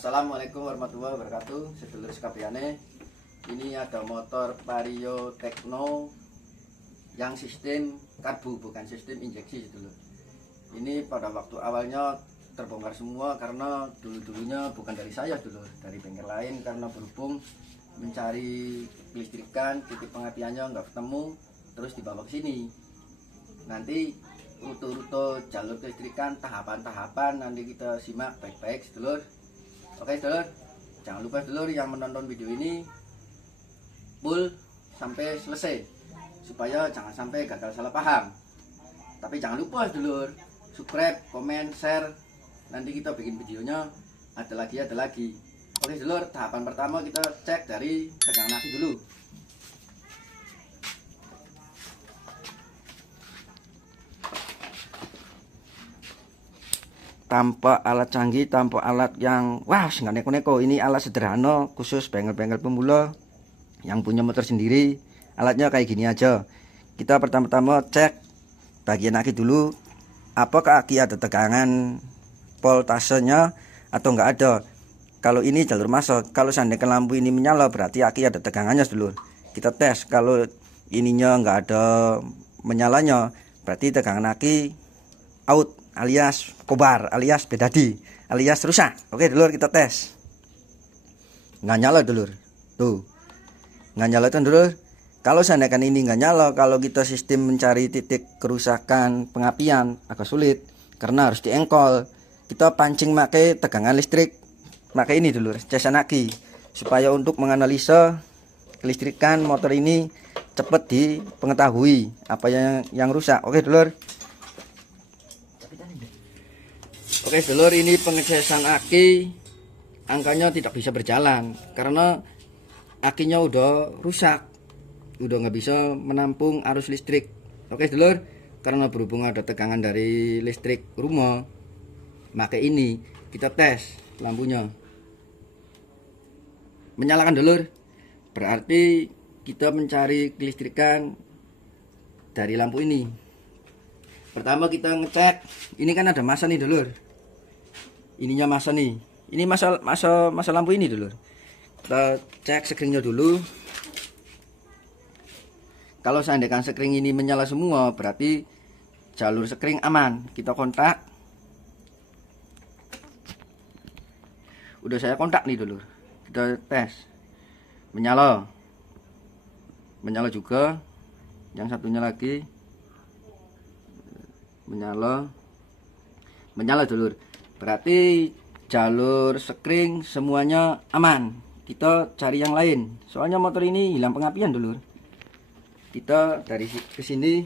Assalamualaikum warahmatullahi wabarakatuh. Sedulur sekalian, ini ada motor Vario Tekno yang sistem karbu, bukan sistem injeksi sedulur. Ini pada waktu awalnya terbongkar semua karena dulunya bukan dari saya dulur, dari bengkel lain, karena berhubung mencari kelistrikan, titik pengapiannya nggak ketemu, terus dibawa ke sini. Nanti rute-rute jalur kelistrikan, tahapan-tahapan nanti kita simak baik-baik sedulur. Oke sedulur, jangan lupa sedulur yang menonton video ini full sampai selesai supaya jangan sampai gagal salah paham. Tapi jangan lupa sedulur, subscribe, komen, share. Nanti kita bikin videonya ada lagi. Oke sedulur, tahapan pertama kita cek dari tegangan aki dulu. Tanpa alat canggih, tanpa alat yang wah nggak neko-neko, ini alat sederhana khusus bengkel-bengkel pemula yang punya motor sendiri. Alatnya kayak gini aja. Kita pertama-tama cek bagian aki dulu, apakah aki ada tegangan voltasenya atau enggak ada. Kalau ini jalur masuk, kalau seandainya lampu ini menyala berarti aki ada tegangannya dulu. Kita tes, kalau ininya enggak ada menyalanya berarti tegangan aki out, alias kobar, alias bedadi, alias rusak. Oke dulur, kita tes. Nggak nyala dulur, tuh nggak nyala tuh dulur. Kalau seandainya ini nggak nyala, kalau kita sistem mencari titik kerusakan pengapian agak sulit karena harus diengkol. Kita pancing pakai tegangan listrik, pakai ini dulur, casan aki, supaya untuk menganalisa kelistrikan motor ini cepat dipengetahui apa yang rusak. Oke dulur. Oke sedulur, ini pengecasan aki, angkanya tidak bisa berjalan karena akinya udah rusak, udah nggak bisa menampung arus listrik. Oke sedulur, karena berhubung ada tegangan dari listrik rumah, maka ini kita tes lampunya menyalakan dulur, berarti kita mencari kelistrikan dari lampu ini. Pertama kita ngecek, ini kan ada masa nih dulur, ininya masa nih, ini masa lampu ini dulu. Kita cek skringnya dulu. Kalau seandainya skring ini menyala semua berarti jalur skring aman. Kita kontak, udah saya kontak nih dulu, kita tes menyala juga, yang satunya lagi menyala dulur, berarti jalur skring semuanya aman. Kita cari yang lain, soalnya motor ini hilang pengapian dulur. Kita dari ke sini.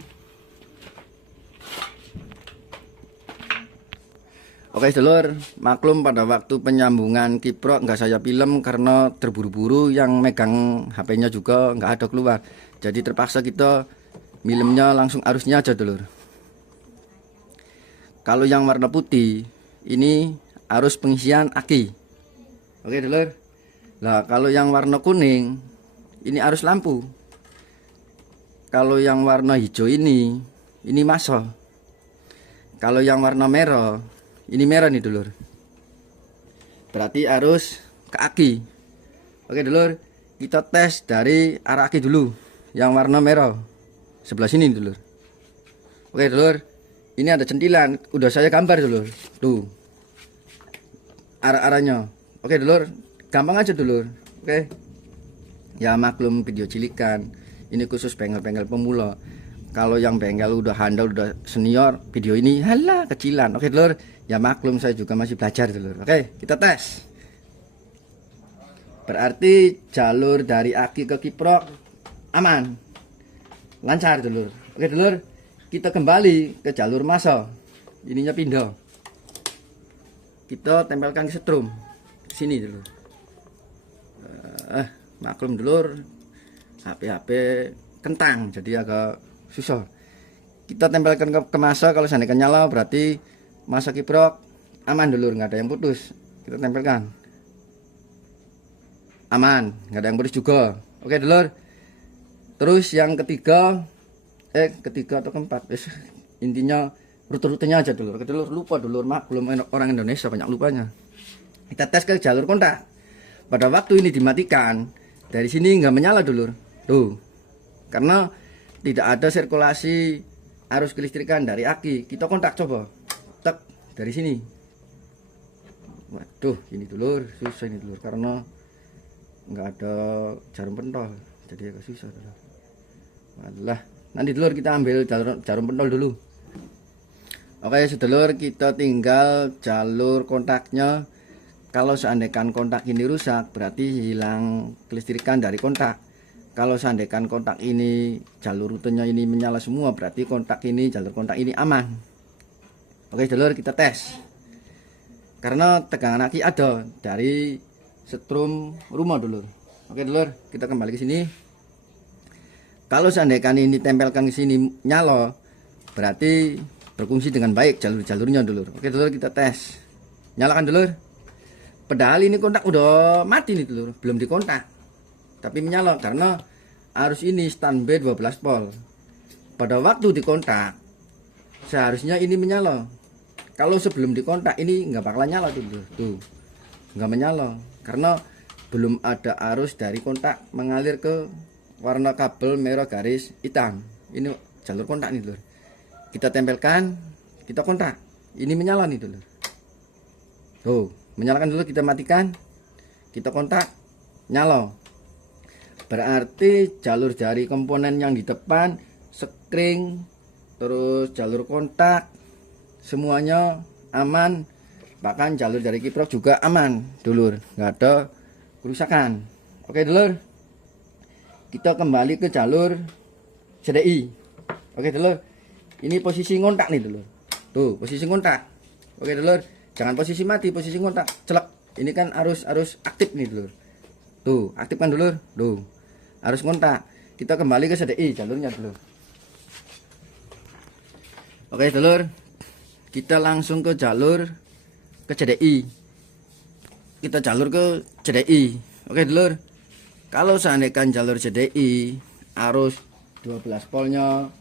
Oke dulur, maklum pada waktu penyambungan kiprok nggak saya film karena terburu-buru, yang megang HP-nya juga nggak ada keluar, jadi terpaksa kita milemnya langsung arusnya aja dulur. Kalau yang warna putih ini arus pengisian aki. Oke dulur. Nah kalau yang warna kuning ini arus lampu. Kalau yang warna hijau ini masa. Kalau yang warna merah ini merah nih dulur, berarti arus ke aki. Oke dulur, kita tes dari arah aki dulu, yang warna merah sebelah sini dulur. Oke dulur, ini ada centilan, udah saya gambar dulur, tuh arah-arahnya. Oke dulur, gampang aja dulur. Oke ya, maklum video cilikan, ini khusus bengkel-bengkel pemula. Kalau yang bengkel udah handal, udah senior, video ini halah kecilan. Oke dulur, ya maklum saya juga masih belajar dulur. Oke, kita tes. Berarti jalur dari aki ke kiprok aman, lancar dulur. Oke dulur, kita kembali ke jalur masa, ininya pindah, kita tempelkan ke setrum sini dulu. Maklum dulur, HP kentang jadi agak susah. Kita tempelkan ke masa, kalau seandainya nyala berarti masa kiprok aman dulur, nggak ada yang putus. Kita tempelkan aman, nggak ada yang putus juga. Oke dulur, terus yang ketiga atau keempat, intinya rute-rutenya aja dulur. Dulur lupa dulur, maklum orang Indonesia banyak lupanya. Kita tes ke jalur kontak. Pada waktu ini dimatikan, dari sini nggak menyala dulur. Tuh, karena tidak ada sirkulasi arus kelistrikan dari aki. Kita kontak coba, tek dari sini. Waduh, ini dulur, susah ini dulur karena nggak ada jarum pentol, jadi agak susah dulur. Walah, nanti dulur kita ambil jarum pentol dulu. Oke sedulur, kita tinggal jalur kontaknya. Kalau seandainya kontak ini rusak, berarti hilang kelistrikan dari kontak. Kalau seandainya kontak ini jalur rutenya ini menyala semua, berarti kontak ini, jalur kontak ini aman. Oke sedulur, kita tes. Karena tegangan aki ada dari setrum rumah dulur. Oke dulur, kita kembali ke sini. Kalau seandainya ini tempelkan ke sini nyala, berarti berfungsi dengan baik jalur-jalurnya dulur. Oke dulur, kita tes. Nyalakan dulur. Padahal ini kontak udah mati nih dulur, belum dikontak. Tapi menyala karena arus ini standby 12 volt. Pada waktu dikontak, seharusnya ini menyala. Kalau sebelum dikontak ini nggak bakalan nyala dulur. Tuh, nggak menyala karena belum ada arus dari kontak mengalir ke warna kabel merah garis hitam. Ini jalur kontak nih dulur. Kita tempelkan, kita kontak. Ini menyala nih dulur. Tuh, menyalakan dulu, kita matikan. Kita kontak, nyala. Berarti jalur dari komponen yang di depan, sekring, terus jalur kontak, semuanya aman. Bahkan jalur dari kiprok juga aman dulur, nggak ada kerusakan. Oke dulur, kita kembali ke jalur CDI. Oke dulur, ini posisi ngontak nih dulur. Tuh, posisi ngontak. Oke dulur, jangan posisi mati, posisi ngontak. Celak. Ini kan arus aktif nih dulur. Tuh, aktifkan dulur. Tuh, arus ngontak. Kita kembali ke CDI jalurnya dulur. Oke dulur, kita langsung ke jalur ke CDI. Kita jalur ke CDI. Oke dulur, kalau seandainya jalur CDI arus 12 voltnya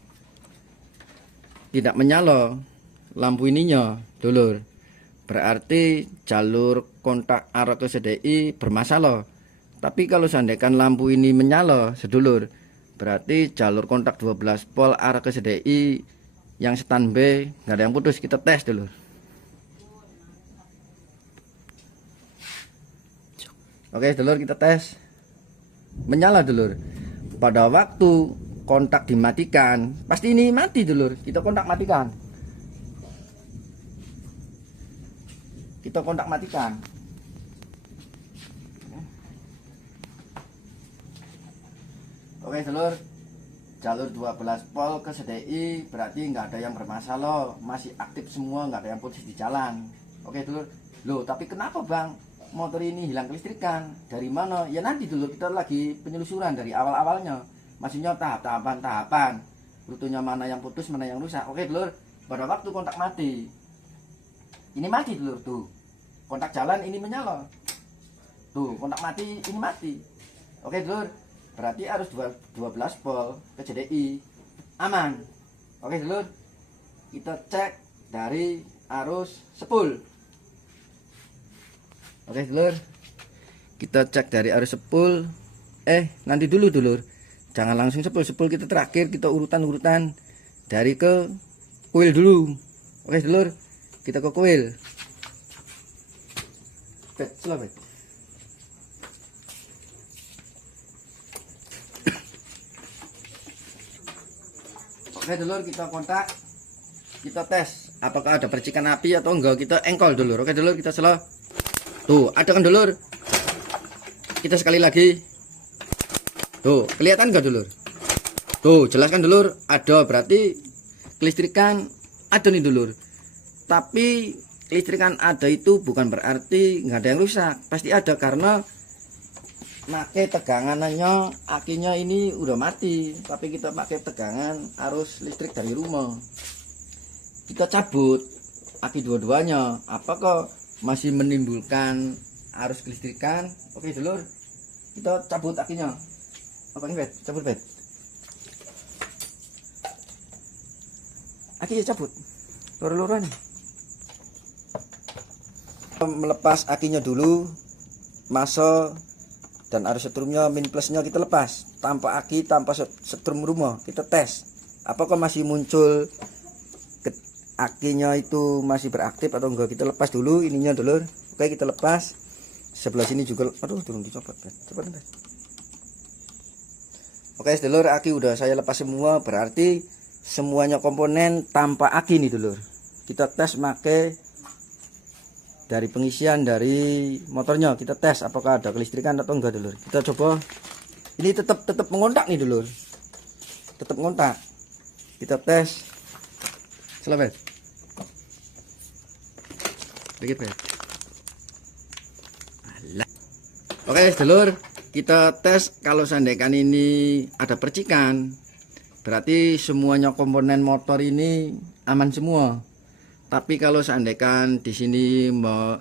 tidak menyala lampu ininya dulur, berarti jalur kontak arah ke CDI bermasalah. Tapi kalau seandainya lampu ini menyala sedulur, berarti jalur kontak 12 volt arah ke CDI yang standby nggak ada yang putus. Kita tes dulu. Oke dulur, kita tes. Menyala dulur. Pada waktu kontak dimatikan, pasti ini mati dulur. Kita kontak matikan. Kita kontak matikan. Oke dulur, jalur 12 volt ke CDI berarti nggak ada yang bermasalah, masih aktif semua, nggak ada yang putus di jalan. Oke dulur. Loh, tapi kenapa bang motor ini hilang kelistrikan? Dari mana? Ya nanti dulu kita lagi penelusuran dari awal-awalnya, maksudnya tahapan rutenya mana yang putus, mana yang rusak. Oke dulur, pada waktu kontak mati, ini mati dulur. Tuh, kontak jalan ini menyala. Tuh, kontak mati ini mati. Oke dulur, berarti arus 12 volt ke CDI aman. Oke dulur, kita cek dari arus sepul. Oke dulur, kita cek dari arus sepul. Nanti dulu dulur, jangan langsung sepul kita terakhir, kita urutan dari ke kuil dulu. Oke dulur, kita ke kuil. Selamat. Oke dulur, kita kontak, kita tes apakah ada percikan api atau enggak. Kita engkol dulur. Oke dulur, kita selo. Tuh, ada kan dulur. Kita sekali lagi. Tuh, kelihatan enggak dulur? Tuh, jelas kan dulur? Ada, berarti kelistrikan ada nih dulur. Tapi kelistrikan ada itu bukan berarti nggak ada yang rusak. Pasti ada karena pakai tegangannya, akinya ini udah mati, tapi kita pakai tegangan arus listrik dari rumah. Kita cabut aki dua-duanya, apakah masih menimbulkan arus kelistrikan? Oke dulur, kita cabut akinya. Apa ini bet? Cabut bet. Aki cabut. Loro-loroan. melepas akinya dulu, masa dan arus setrumnya min plusnya kita lepas tanpa aki, tanpa setrum rumah. Kita tes apakah masih muncul akinya itu masih beraktif atau enggak. Kita lepas dulu ininya dulu. Oke, kita lepas sebelah sini juga. Aduh, turun dicopot kan, cepat. Oke sedulur, aki udah saya lepas semua, berarti semuanya komponen tanpa aki nih dulur. Kita tes pakai dari pengisian dari motornya, kita tes apakah ada kelistrikan atau enggak dulur. Kita coba, ini tetap mengontak nih dulur, tetap ngontak. Kita tes selamat dikit ya. Oke sedulur, kita tes kalau seandainya ini ada percikan, berarti semuanya komponen motor ini aman semua. Tapi kalau seandainya di sini mau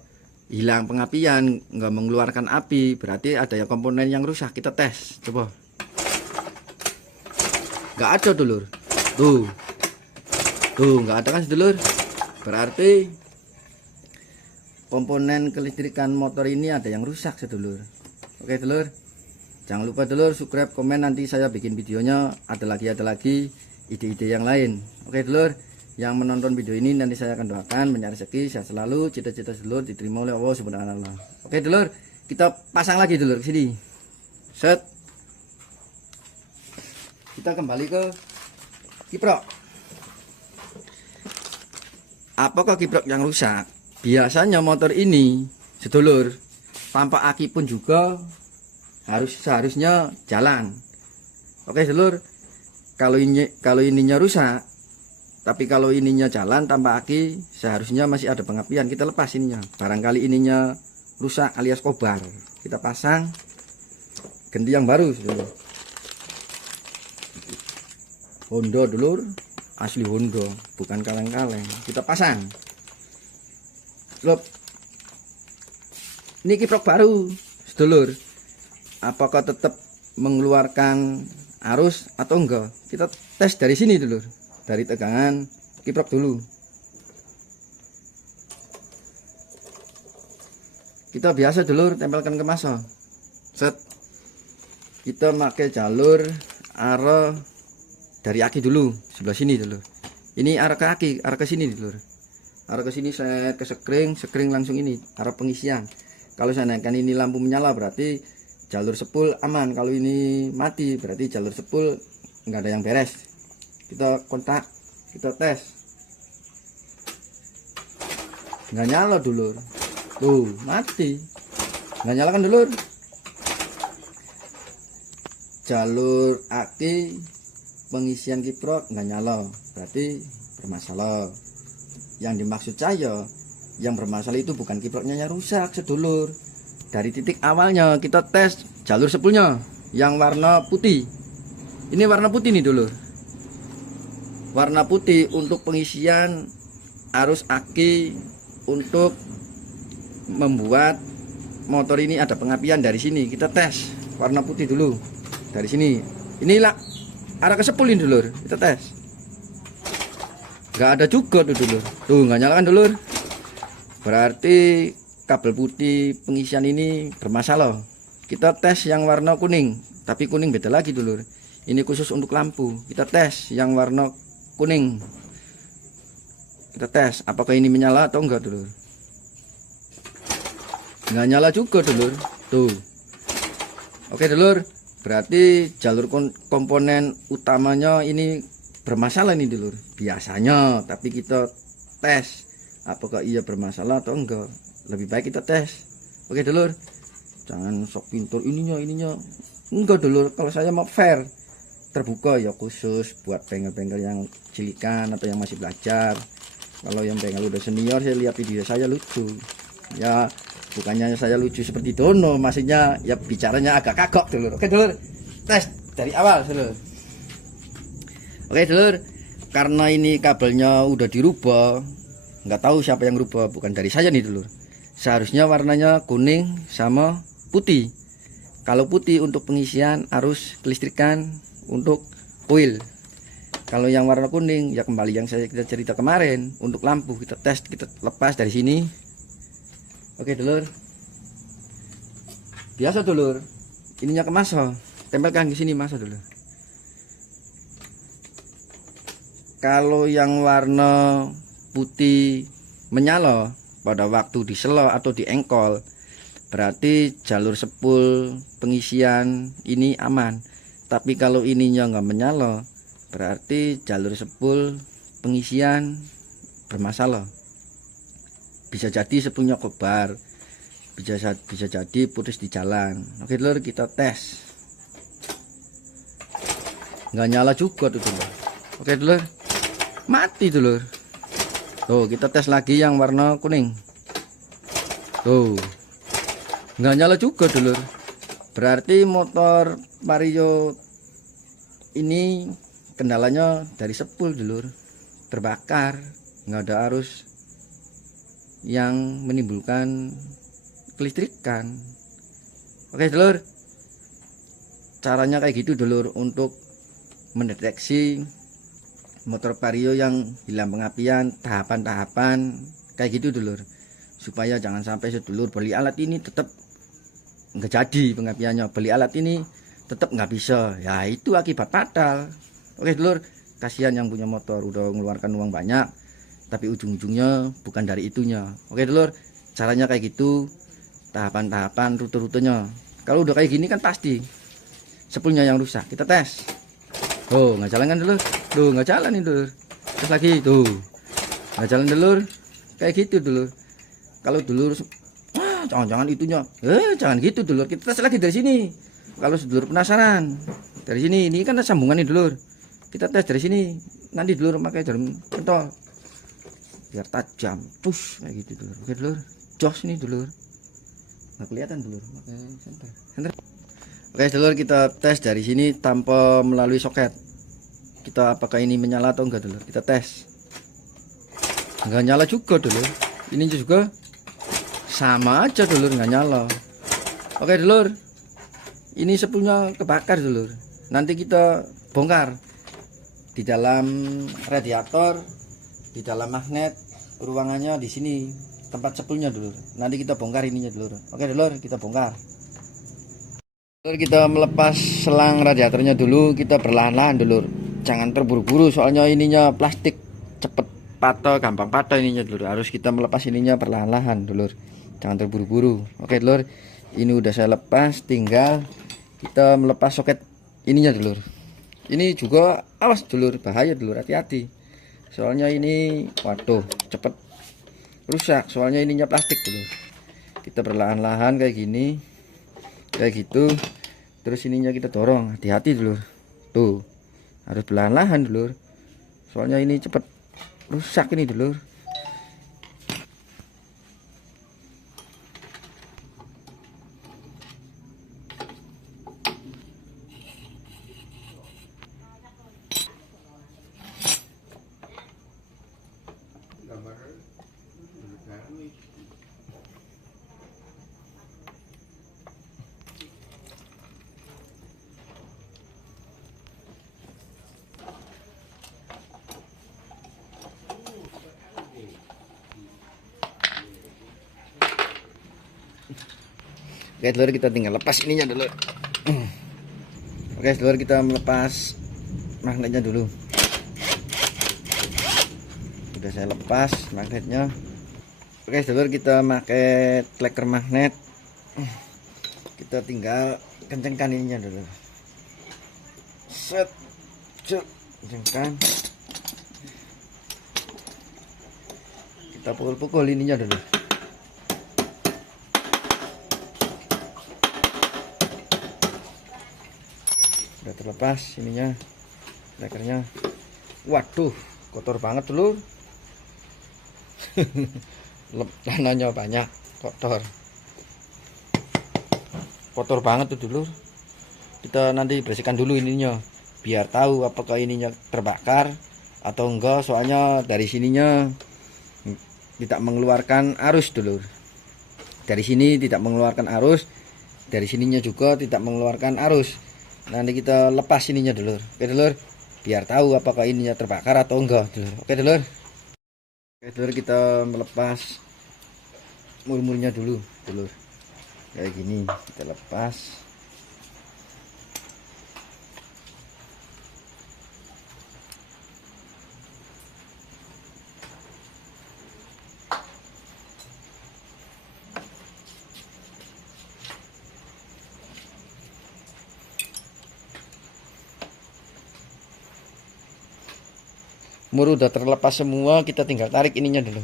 hilang pengapian, nggak mengeluarkan api, berarti ada yang komponen yang rusak. Kita tes, coba. Nggak ada dulur. Tuh, nggak ada kan sedulur. Berarti komponen kelistrikan motor ini ada yang rusak sedulur. Oke dulur, jangan lupa dulur subscribe, komen, nanti saya bikin videonya ada lagi ide-ide yang lain. Oke dulur, yang menonton video ini nanti saya akan doakan banyak rezeki, sehat selalu, cita-cita dulur diterima oleh Allah Subhanahu wa taala. Oke dulur, kita pasang lagi dulur ke sini. Set. Kita kembali ke kiprok. Apakah kiprok yang rusak? Biasanya motor ini sedulur tanpa aki pun juga seharusnya jalan. Oke sedulur, kalau ininya rusak, tapi kalau ininya jalan tanpa aki, seharusnya masih ada pengapian. Kita lepas ininya. Barangkali ininya rusak alias kobar. Kita pasang, ganti yang baru. Honda dulur, asli Honda, bukan kaleng-kaleng. Kita pasang. Lop. Ini kiprok baru, sedulur. Apakah tetap mengeluarkan arus atau enggak? Kita tes dari sini dulur. Dari tegangan kiprok dulu. Kita biasa dulur tempelkan ke masa. Set. Kita pakai jalur arah dari aki dulu, sebelah sini dulur. Ini arah ke aki, arah ke sini dulur. Arah ke sini saya ke sekring langsung ini arah pengisian. Kalau saya naikkan ini lampu menyala berarti jalur sepul aman. Kalau ini mati berarti jalur sepul nggak ada yang beres. Kita kontak, kita tes, nggak nyala dulur. Tuh mati, nggak nyala kan dulur. Jalur aki pengisian kiprok nggak nyala, berarti bermasalah. Yang dimaksud saya yang bermasalah itu bukan kiproknya yang rusak sedulur. Dari titik awalnya kita tes jalur sepulnya yang warna putih. Ini warna putih nih dulur. Warna putih untuk pengisian arus aki untuk membuat motor ini ada pengapian. Dari sini kita tes warna putih dulu. Dari sini inilah arah ke sepul ini dulur. Kita tes, nggak ada juga tuh dulur. Tuh nggak nyala kan dulur. Berarti kabel putih pengisian ini bermasalah. Kita tes yang warna kuning, tapi kuning beda lagi dulur. Ini khusus untuk lampu. Kita tes yang warna kuning. Kita tes apakah ini menyala atau enggak dulur. Nggak nyala juga dulur. Tuh. Oke dulur, berarti jalur komponen utamanya ini bermasalah nih dulur. Biasanya, tapi kita tes apakah iya bermasalah atau enggak. Lebih baik kita tes. Oke dulur, jangan sok pintur ininya. Enggak dulur, kalau saya mau fair, terbuka ya, khusus buat bengkel-bengkel yang cilikan atau yang masih belajar. Kalau yang bengkel udah senior, saya lihat video saya lucu ya, bukannya saya lucu seperti Dono, maksudnya ya bicaranya agak kagok dulur. Oke dulur, tes dari awal dulur. Oke dulur, karena ini kabelnya udah dirubah, nggak tahu siapa yang rubah, bukan dari saya nih dulur. Seharusnya warnanya kuning sama putih. Kalau putih untuk pengisian arus kelistrikan untuk koil. Kalau yang warna kuning ya kembali yang kita cerita kemarin, untuk lampu. Kita tes, kita lepas dari sini. Oke dulur, biasa dulur, ininya ke maso, tempelkan di sini maso dulu. Kalau yang warna putih menyala pada waktu diselo atau diengkol, berarti jalur sepul pengisian ini aman. Tapi kalau ininya nggak menyala, berarti jalur sepul pengisian bermasalah. Bisa jadi sepulnya kobar, bisa jadi putus di jalan. Oke dulur, kita tes. Nggak nyala juga tuh dulur. Oke dulur, mati dulur. Tuh kita tes lagi yang warna kuning. Tuh nggak nyala juga dulur. Berarti motor Vario ini kendalanya dari sepul dulur, terbakar, nggak ada arus yang menimbulkan kelistrikan. Oke dulur, caranya kayak gitu dulur untuk mendeteksi motor Vario yang hilang pengapian, tahapan-tahapan kayak gitu dulur, supaya jangan sampai sedulur beli alat ini tetap nggak jadi pengapiannya, beli alat ini tetap nggak bisa, ya itu akibat fatal. Oke dulur, kasihan yang punya motor udah mengeluarkan uang banyak tapi ujung-ujungnya bukan dari itunya. Oke dulur, caranya kayak gitu, tahapan-tahapan, rute-rutenya. Kalau udah kayak gini kan pasti sepulnya yang rusak. Kita tes. Oh nggak jalan kan dulur, tuh nggak jalan nih dulur, tes lagi tuh nggak jalan dulur, kayak gitu dulur. Kalau dulur jangan-jangan itunya, jangan gitu dulur, kita tes lagi dari sini. Kalau sedulur penasaran dari sini, ini kan ada sambungan nih dulur, kita tes dari sini. Nanti dulur pakai jarum pentol biar tajam, push kayak gitu dulur. Oke dulur, jos nih dulur, nggak kelihatan dulur, pakai senter. Oke dulur, kita tes dari sini tanpa melalui soket. Kita apakah ini menyala atau enggak dulur, kita tes. Enggak nyala juga dulur, ini juga sama aja dulur, nggak nyala. Oke dulur, ini sepulnya kebakar dulur. Nanti kita bongkar di dalam radiator, di dalam magnet ruangannya di sini tempat sepulnya dulur. Nanti kita bongkar ininya dulur. Oke dulur, kita bongkar. Dulur, kita melepas selang radiatornya dulu, kita perlahan-lahan dulur. Jangan terburu-buru soalnya ininya plastik, cepet patah, gampang patah ininya dulur. Harus kita melepas ininya perlahan-lahan dulur. Jangan terburu-buru. Oke dulur, ini udah saya lepas, tinggal kita melepas soket ininya dulur. Ini juga awas dulur, bahaya dulur, hati-hati. Soalnya ini waduh cepet rusak, soalnya ininya plastik dulur. Kita perlahan-lahan kayak gini, kayak gitu, terus ininya kita dorong, hati-hati dulur. Tuh harus perlahan-lahan dulur, soalnya ini cepet rusak ini dulur. Oke dulur, kita tinggal lepas ininya dulu. Oke dulur, kita melepas magnetnya dulu. Udah saya lepas magnetnya. Oke dulur, kita pakai kleker magnet. Kita tinggal kencengkan ininya dulu. Set, cuk, kencengkan. Kita pukul-pukul ininya dulu. Udah terlepas ininya, klekernya. Waduh kotor banget dulu. Tanahnya banyak, kotor banget tuh dulu. Kita nanti bersihkan dulu ininya biar tahu apakah ininya terbakar atau enggak, soalnya dari sininya tidak mengeluarkan arus dulu. Dari sini tidak mengeluarkan arus, dari sininya juga tidak mengeluarkan arus. Nanti kita lepas ininya dulur. Oke dulur, biar tahu apakah ininya terbakar atau enggak dulur. Oke dulur. Oke dulur, kita melepas murmurnya dulu dulur, kayak gini kita lepas. Mur udah terlepas semua, kita tinggal tarik ininya dulu.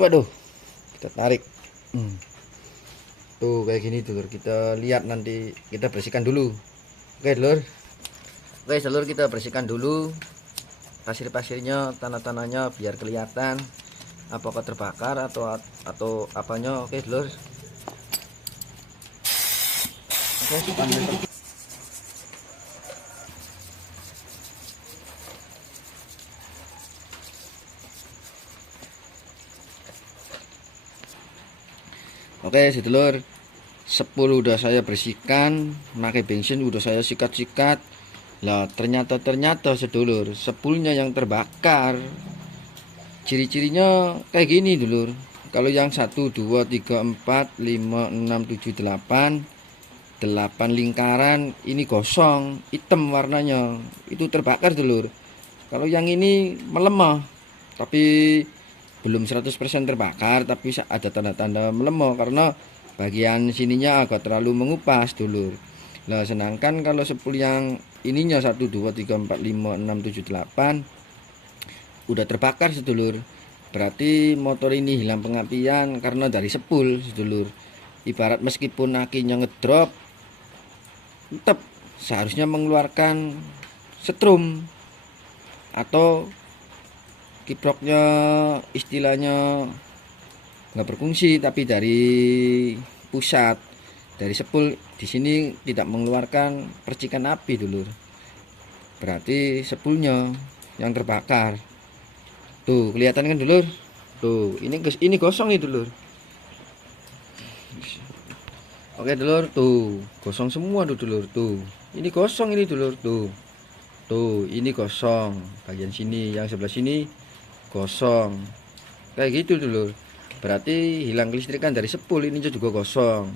Waduh, kita tarik. Tuh kayak gini dulur, kita lihat nanti, kita bersihkan dulu. Oke dulur, kita bersihkan dulu pasir-pasirnya, tanah-tanahnya, biar kelihatan apakah terbakar atau apanya. Oke dulur. Oke sedulur, 10 udah saya bersihkan, pakai bensin udah saya sikat-sikat. Lah ternyata sedulur, 10-nya yang terbakar. Ciri-cirinya kayak gini dulur. Kalau yang 1 2 3 4 5 6 7 8 lingkaran ini gosong, hitam warnanya, itu terbakar dulur. Kalau yang ini melemah, tapi belum 100% terbakar, tapi ada tanda-tanda melemah karena bagian sininya agak terlalu mengupas dulur. Nah sedangkan kalau 10 yang ininya 1 2 3 4 5 6 7 8 udah terbakar sedulur, berarti motor ini hilang pengapian karena dari sepul sedulur. Ibarat meskipun akinya ngedrop, tetap seharusnya mengeluarkan setrum atau kiproknya istilahnya nggak berfungsi, tapi dari pusat, dari sepul di sini tidak mengeluarkan percikan api dulur, berarti sepulnya yang terbakar. Tuh kelihatan kan dulur, tuh ini gosong nih dulur. Oke dulur, tuh gosong semua tuh dulur, tuh ini gosong ini dulur, tuh ini gosong, bagian sini yang sebelah sini gosong kayak gitu dulur, berarti hilang kelistrikan dari sepul, ini juga gosong.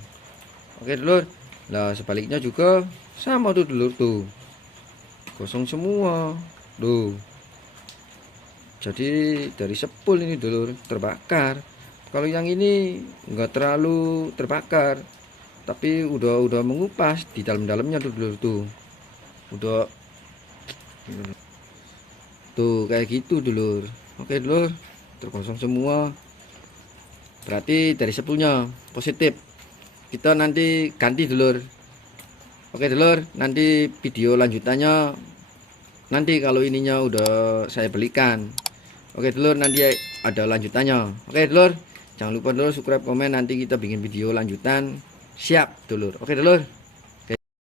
Oke dulur, nah sebaliknya juga sama tuh dulur, tuh gosong semua tuh. Jadi dari sepul ini dulur terbakar. Kalau yang ini enggak terlalu terbakar, tapi udah mengupas di dalam-dalamnya tuh dulur, tuh udah tuh kayak gitu dulur. Oke dulur, tergosong semua, berarti dari sepulnya positif. Kita nanti ganti dulur. Oke dulur, nanti video lanjutannya nanti kalau ininya udah saya belikan. Oke dulur, nanti ada lanjutannya. Oke dulur, jangan lupa dulur subscribe, komen, nanti kita bikin video lanjutan. Siap dulur. Oke dulur.